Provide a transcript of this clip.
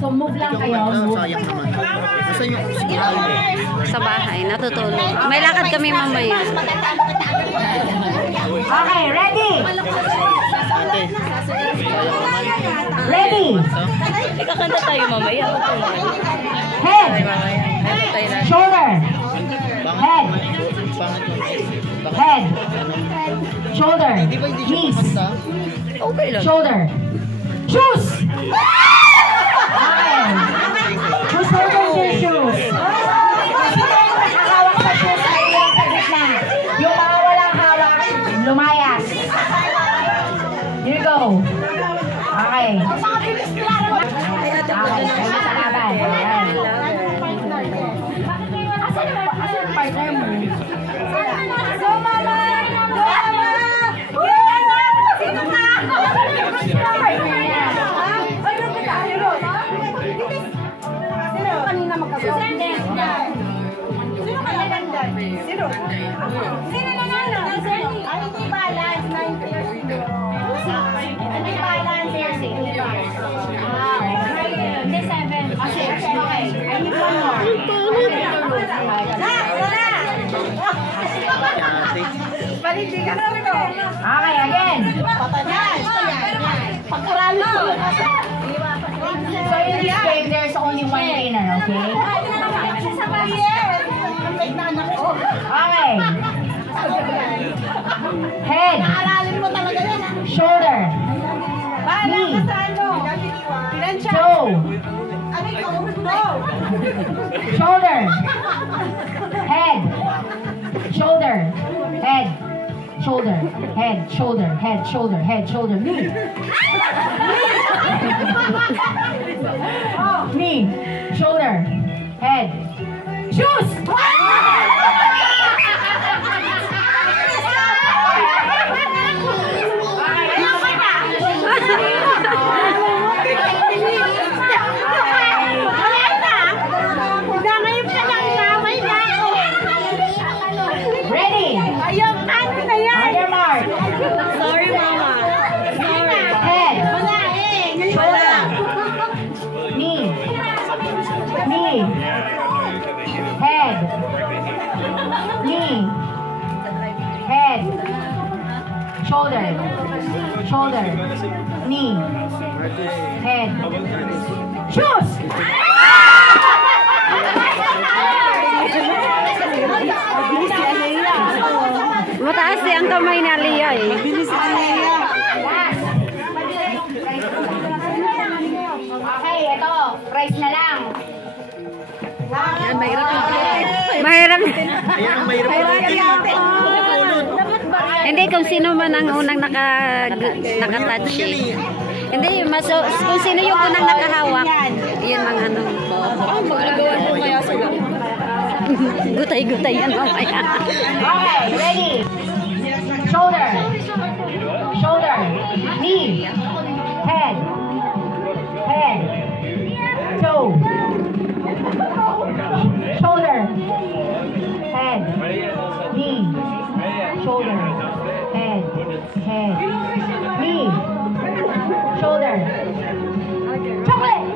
So move lang kayo. Sayang naman. Basta yung Sa bahay, natutulog. May lakad kami mamaya. Okay, ready? Ready? Kakanta tayo mamaya. Head. Shoulder. Head. Head. Shoulder. Knees. Okay lang. Shoulder. Shoes! Okay. Who's holding their shoes? Sino yung nakahawak sa shoes ay yung sa gitna? Yung mga walang hawak, lumayas. Here you go. Okay. Okay, kayo sa laban. Ayan. Asan yung partner mo? Go, mama! Go, mama! Sino ka? Sino partner niya? Sino kanina magkasama? Sino ka naganda? Sino? Sino nanalo? Ay, hindi balance. 90 years ago. Hindi balance years ago. Hindi 7. Okay. I need one more. Okay, again. Pagkarami ko. So in this game, there's only one winner, okay? Okay. Head. Shoulder. Knee. Toe. Shoulder. Head. Shoulder. Head. Shoulder. Head. Shoulder. Head. Shoulder. Head. Shoulder. Knee. Knee. Shoulder. Head. Shoes. Ready? On your mark. Sorry, mama. Head. Shoulder. Knee. Knee. Head. Knee. Head. Shoulder. Shoulder. Knee. Head. Shoes. Mataas ang kamay ni Aliyah eh. Okay, ito. Price na lang. Mahirap. Ayan ang mahirap. Hindi, kung sino man ang unang nakatouch eh. Hindi, kung sino yung unang nakahawak, yun ang ano. Magagawa mo kaya sila. Gutay-gutay yan mamaya. Okay, ready. Shoulder. Shoulder. Knee. Head. Head. Toe. Shoulder. Head. Knee. Shoulder. Head. Head. Knee. Shoulder. Chocolate!